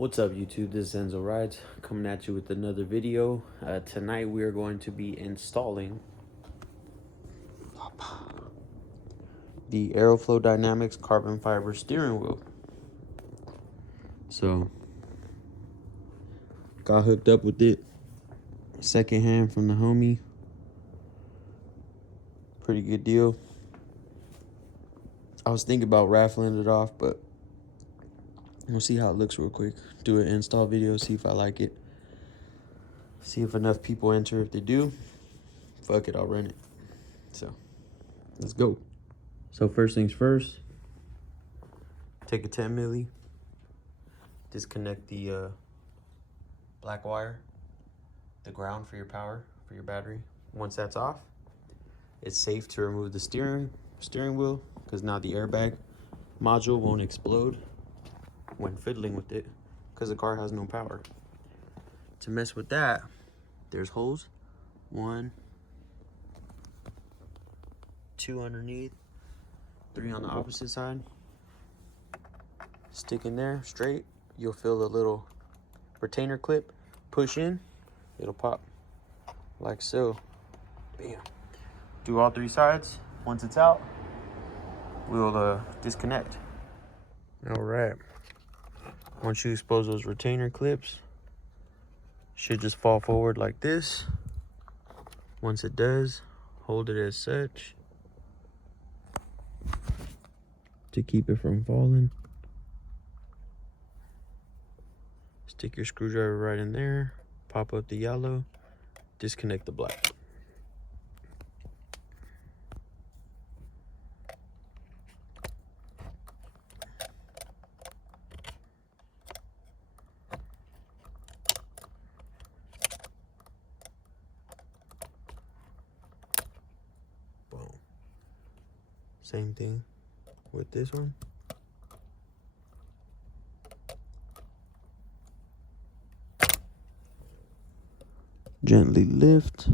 What's up YouTube, this is Enzo Rides coming at you with another video. Tonight we are going to be installing the Aeroflow Dynamics carbon fiber steering wheel. So, got hooked up with it secondhand from the homie. Pretty good deal. I was thinking about raffling it off, but we'll see how it looks real quick. Do an install video, see if I like it. See if enough people enter. If they do, fuck it, I'll run it. So, let's go. So first things first, take a 10 milli, disconnect the black wire, the ground for your power, for your battery. Once that's off, it's safe to remove the steering wheel because now the airbag module won't explode when fiddling with it because the car has no power. To mess with that, there's holes, 1, 2 underneath, 3 on the opposite side. Stick in there straight. You'll feel a little retainer clip. Push in, it'll pop like so. Bam. Do all 3 sides. Once it's out, we'll disconnect. All right. Once you expose those retainer clips, should just fall forward like this. Once it does, hold it as such to keep it from falling. Stick your screwdriver right in there, pop up the yellow, disconnect the black. Boom. Same thing with this one. Gently lift.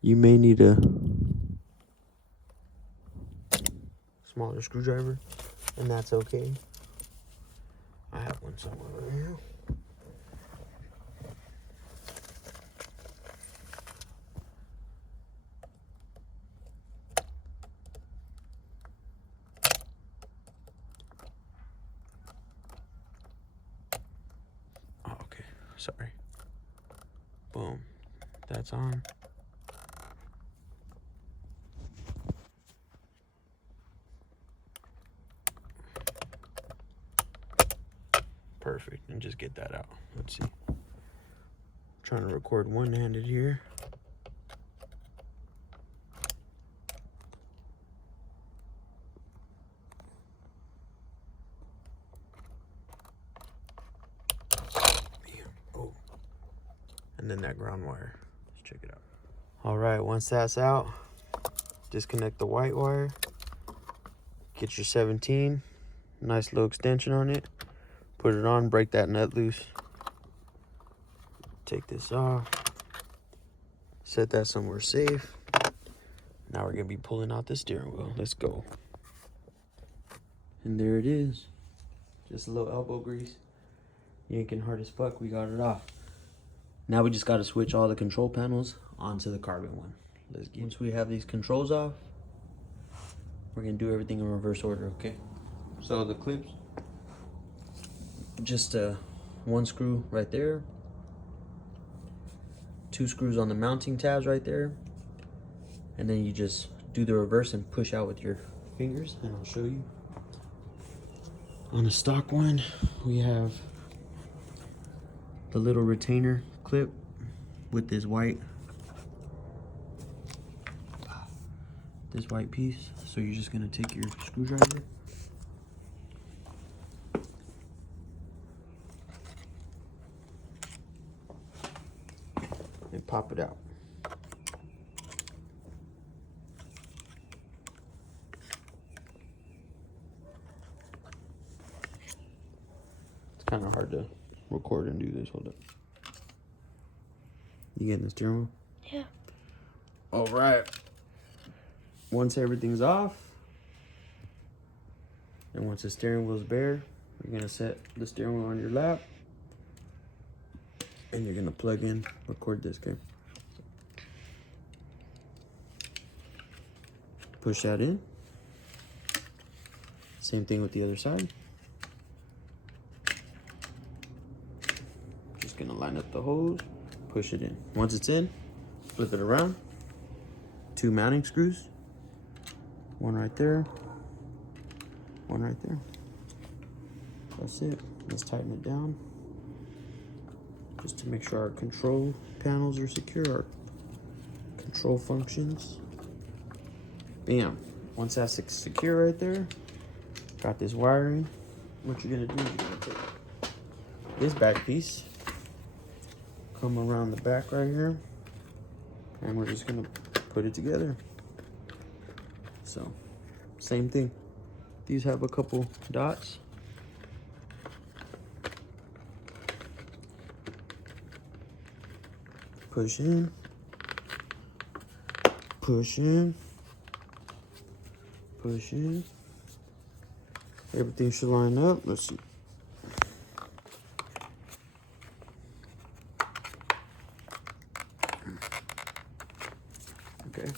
You may need a smaller screwdriver, and that's okay. I have one somewhere right here. Oh, okay, sorry. Boom, that's on. Perfect, and just get that out. Let's see. I'm trying to record one-handed here. Bam. Oh, and then that ground wire. Let's check it out. All right, once that's out, disconnect the white wire. Get your 17. Nice little extension on it. Put it on, break that nut loose. Take this off. Set that somewhere safe. Now we're gonna be pulling out the steering wheel. Let's go. And there it is. Just a little elbow grease. Yanking hard as fuck, we got it off. Now we just gotta switch all the control panels onto the carbon one. Let's get. Once we have these controls off, we're gonna do everything in reverse order, okay? So the clips, just 1 screw right there, 2 screws on the mounting tabs right there, and then you just do the reverse and push out with your fingers, and I'll show you. On the stock one, we have the little retainer clip with this white piece. So you're just gonna take your screwdriver and pop it out. It's kind of hard to record and do this. Hold up. You getting the steering wheel? Yeah. All right. Once everything's off, and once the steering wheel's bare, You're gonna set the steering wheel on your lap, and you're gonna plug in a cord disc, okay? Push that in. Same thing with the other side. Just gonna line up the hose, push it in. Once it's in, flip it around. 2 mounting screws. One right there, one right there. That's it. Let's tighten it down. Just to make sure our control panels are secure, our control functions. Bam. Once that's secure right there, got this wiring. What you're gonna do is you're gonna take this back piece, come around the back right here, and we're just gonna put it together. So, same thing. These have a couple dots. Push in, push in, push in. Everything should line up. Let's see. Okay,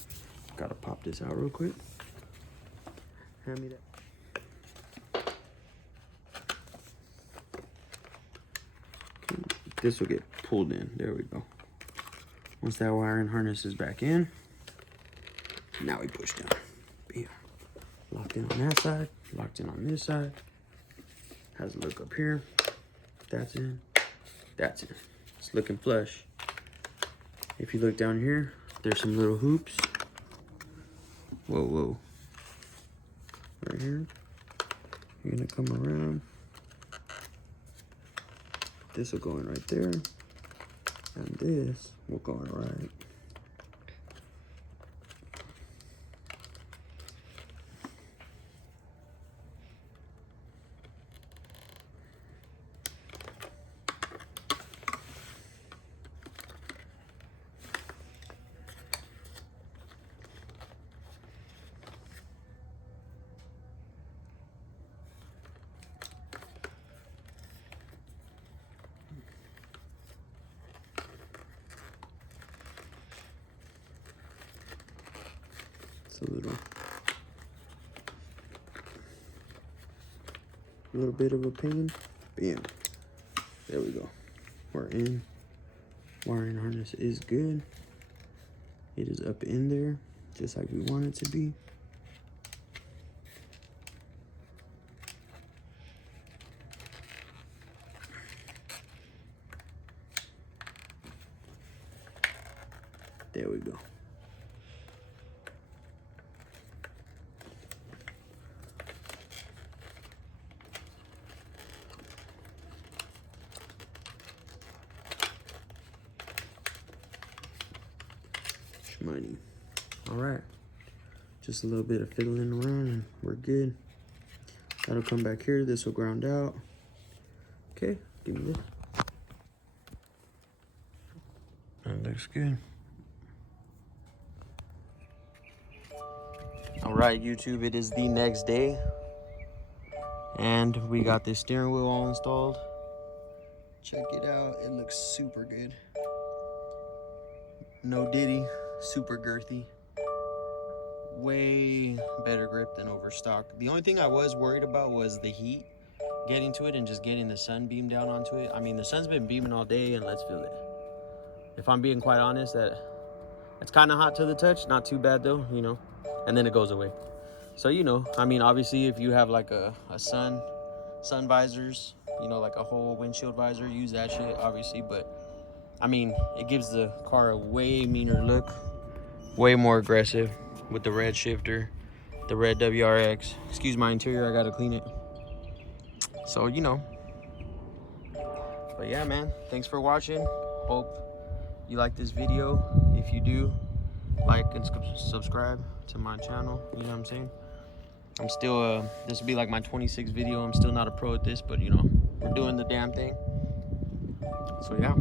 gotta pop this out real quick. Hand me that. Okay, this will get pulled in. There we go. Once that wiring harness is back in, now we push down. Bam. Locked in on that side, locked in on this side. Has a look up here. That's in, that's in. It's looking flush. If you look down here, there's some little hoops. Whoa, whoa. Right here. You're gonna come around. This will go in right there. And this will go in right. It's a little bit of a pain. Bam. There we go. We're in. Wiring harness is good. It is up in there, just like we want it to be. There we go. Money. All right, just a little bit of fiddling around and we're good. That'll come back here. This will ground out. Okay, give me this. That looks good. All right, YouTube, it is the next day and we got this steering wheel all installed. Check it out, it looks super good. No diddy. Super girthy, way better grip than overstock. The only thing I was worried about was the heat getting to it and just getting the sun beam down onto it. I mean, the sun's been beaming all day and let's feel it. If I'm being quite honest, that it's kind of hot to the touch, not too bad though, you know, and then it goes away. So, you know, I mean, obviously if you have like a sun visors, you know, like a whole windshield visor, use that shit obviously, but I mean, it gives the car a way meaner look, way more aggressive with the red shifter, the red WRX. Excuse my interior, I gotta clean it. So, you know. But yeah, man, thanks for watching. Hope you like this video. If you do, like and subscribe to my channel, you know what I'm saying? I'm still, this will be like my 26th video. I'm still not a pro at this, but you know, we're doing the damn thing. So yeah.